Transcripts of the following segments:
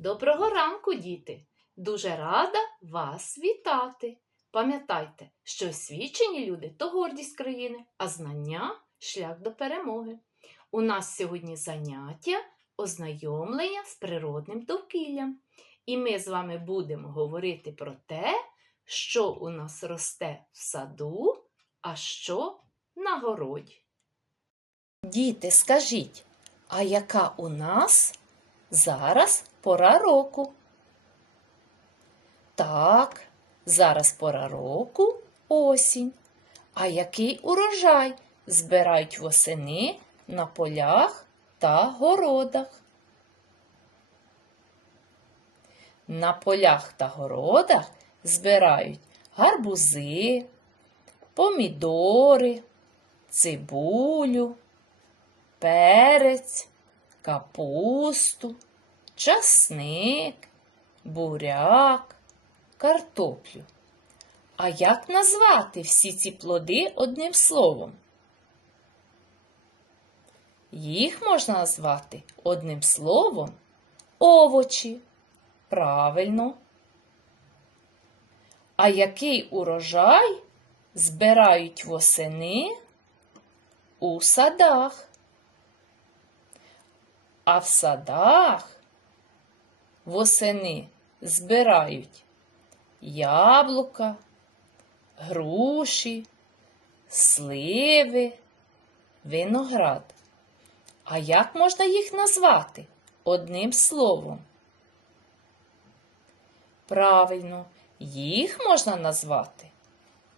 Доброго ранку, діти! Дуже рада вас вітати. Пам'ятайте, що освічені люди то гордість країни, а знання шлях до перемоги. У нас сьогодні заняття ознайомлення з природним довкіллям. І ми з вами будемо говорити про те, що у нас росте в саду, а що на городі. Діти, скажіть, а яка у нас зараз пора року? Так, зараз пора року осінь. А який урожай збирають восени на полях та городах? На полях та городах збирають гарбузи, помідори, цибулю, перець, капусту, часник, буряк, картоплю. А як назвати всі ці плоди одним словом? Їх можна назвати одним словом овочі. Правильно. А який урожай збирають восени у садах? А в садах восени збирають яблука, груші, сливи, виноград. А як можна їх назвати одним словом? Правильно, їх можна назвати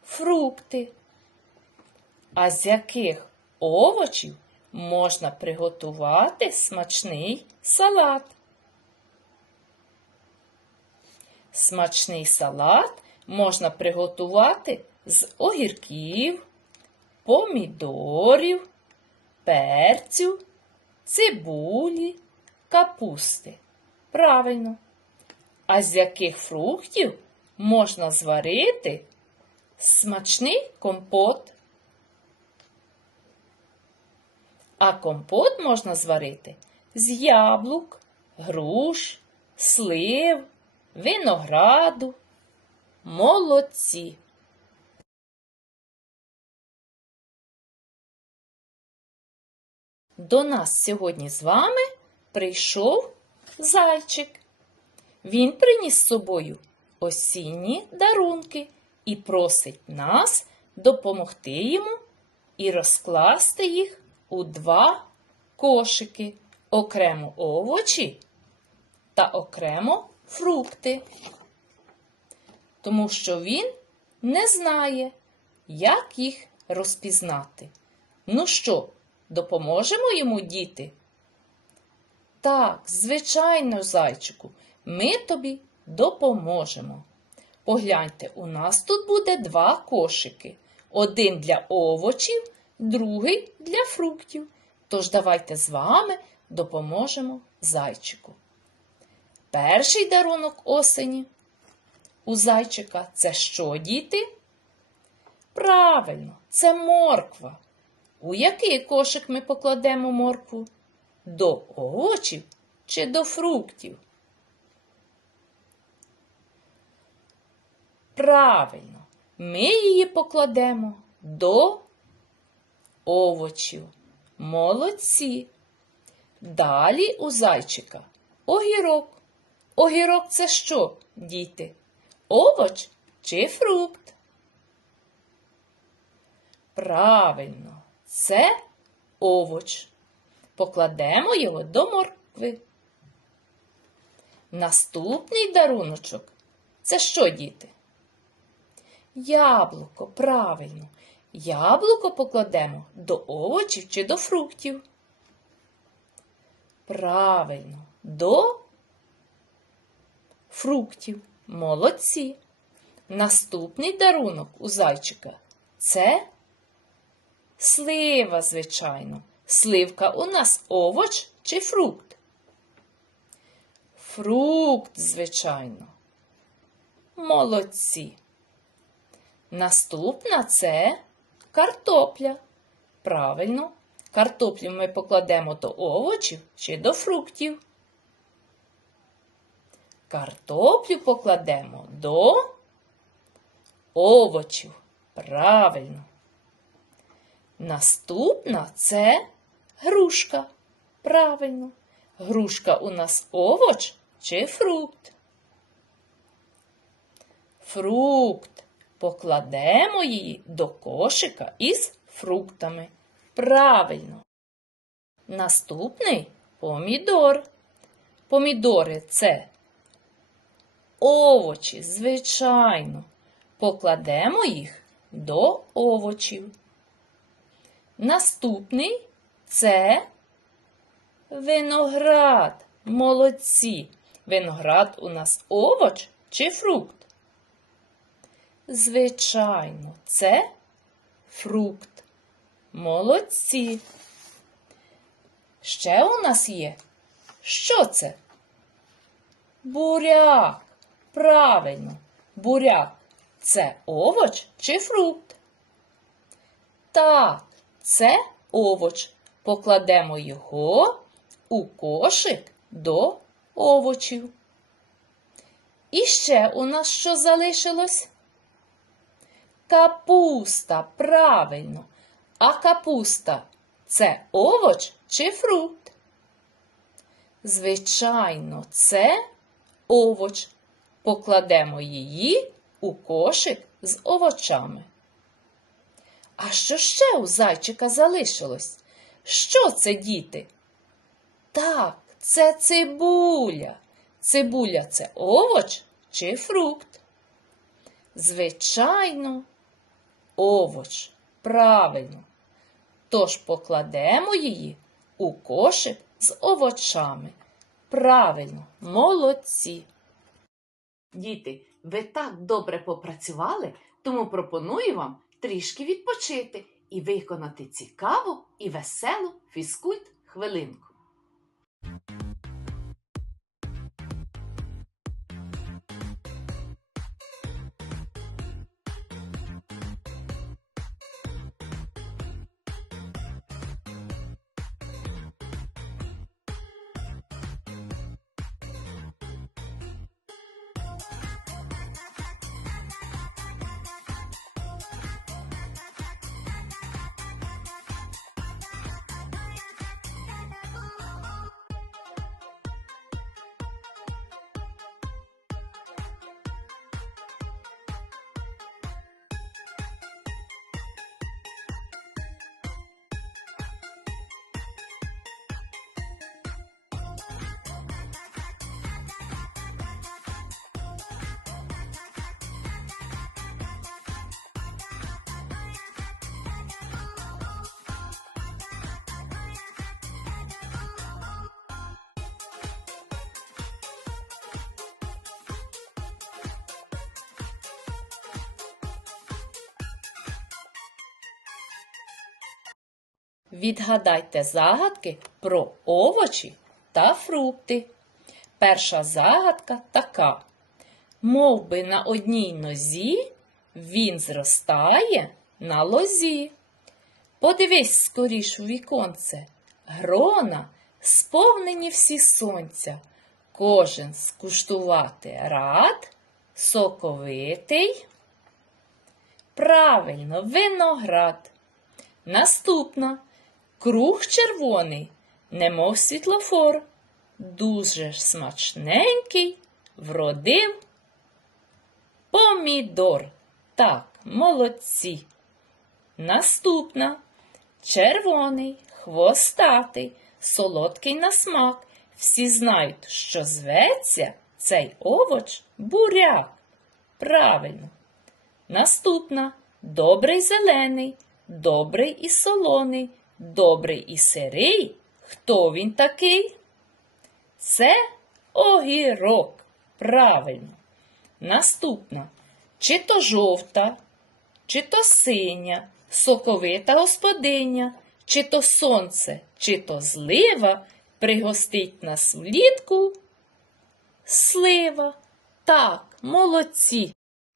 фрукти. А з яких овочів можна приготувати смачний салат? Смачний салат можна приготувати з огірків, помідорів, перцю, цибулі, капусти. Правильно. А з яких фруктів можна зварити смачний компот? А компот можна зварити з яблук, груш, слив, винограду. Молодці. До нас сьогодні з вами прийшов зайчик. Він приніс з собою осінні дарунки і просить нас допомогти йому і розкласти їх у два кошики, окремо овочі та окремо фрукти. Тому що він не знає, як їх розпізнати. Ну що, допоможемо йому діти? Так, звичайно, зайчику, ми тобі допоможемо. Погляньте, у нас тут буде два кошики. Один для овочів, другий для фруктів. Тож давайте з вами допоможемо зайчику. Перший дарунок осені у зайчика це що, діти? Правильно, це морква. У який кошик ми покладемо моркву? До овочів чи до фруктів? Правильно, ми її покладемо до овочів. Молодці. Далі у зайчика огірок. Огірок це що, діти? Овоч чи фрукт? Правильно, це овоч. Покладемо його до моркви. Наступний даруночок це що, діти? Яблуко, правильно. Яблуко покладемо до овочів чи до фруктів. Правильно, до фруктів. Молодці. Наступний дарунок у зайчика це слива, звичайно. Сливка у нас овоч чи фрукт? Фрукт, звичайно. Молодці. Наступна це картопля. Правильно, картоплю ми покладемо до овочів чи до фруктів. Картоплю покладемо до овочів. Правильно. Наступна це грушка. Правильно. Грушка у нас овоч чи фрукт? Фрукт. Покладемо її до кошика із фруктами. Правильно. Наступний помідор. Помідори це овочі, звичайно. Покладемо їх до овочів. Наступний це виноград. Молодці. Виноград у нас овоч чи фрукт? Звичайно, це фрукт. Молодці. Ще у нас є. Що це? Буряк. Правильно, буряк це овоч чи фрукт? Так, це овоч. Покладемо його у кошик до овочів. І ще у нас що залишилось? Капуста, правильно. А капуста це овоч чи фрукт? Звичайно, це овоч. Покладемо її у кошик з овочами. А що ще у зайчика залишилось? Що це, діти? Так, це цибуля. Цибуля це овоч чи фрукт? Звичайно, овоч. Правильно. Тож покладемо її у кошик з овочами. Правильно, молодці. Діти, ви так добре попрацювали, тому пропоную вам трішки відпочити і виконати цікаву і веселу фізкульт хвилинку. Відгадайте загадки про овочі та фрукти. Перша загадка така. Мов би на одній нозі він зростає на лозі. Подивись скоріш у віконце, грона, сповнені всі сонця. Кожен скуштувати рад, соковитий. Правильно, виноград. Наступна. Круг червоний, немов світлофор, дуже смачненький, вродив помідор. Так, молодці. Наступна червоний, хвостатий, солодкий на смак. Всі знають, що зветься цей овоч буряк. Правильно. Наступна добрий зелений, добрий і солоний. Добрий і сирий. Хто він такий? Це огірок. Правильно. Наступна. Чи то жовта, чи то синя, соковита господиня, чи то сонце, чи то злива пригостить нас влітку. Слива. Так, молодці.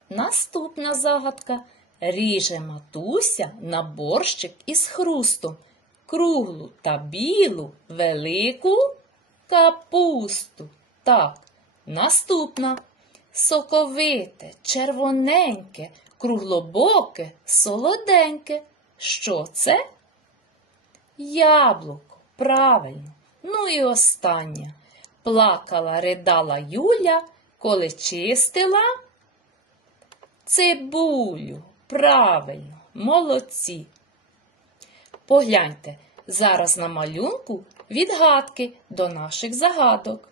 Наступна загадка. Ріже матуся на борщик із хрустом круглу та білу велику капусту. Так, Наступна. Соковите, червоненьке, круглобоке, солоденьке. Що це? Яблуко. Правильно. Ну і останнє. Плакала, ридала Юля, коли чистила цибулю. Правильно, молодці. Погляньте, зараз на малюнку відгадки до наших загадок.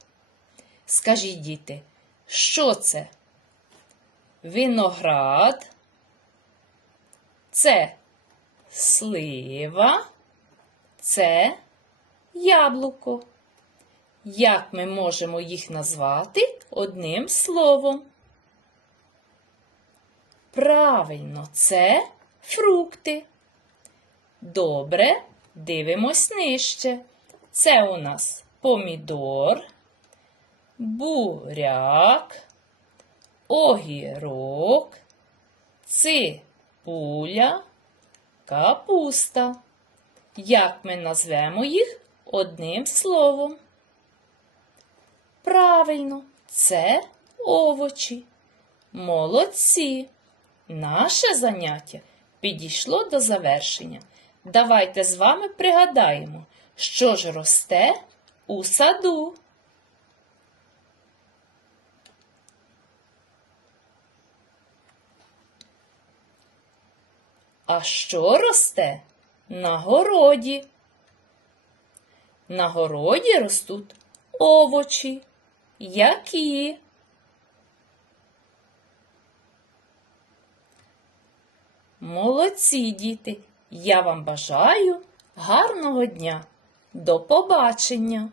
Скажіть, діти, що це? Виноград, це слива, це яблуко. Як ми можемо їх назвати одним словом? Правильно, це фрукти. Добре, дивимось нижче. Це у нас помідор, буряк, огірок, цибуля, капуста. Як ми назвемо їх одним словом? Правильно, це овочі. Молодці! Наше заняття підійшло до завершення. Давайте з вами пригадаємо, що ж росте у саду. А що росте на городі? На городі ростуть овочі. Які? Молодці, діти! Я вам бажаю гарного дня. До побачення!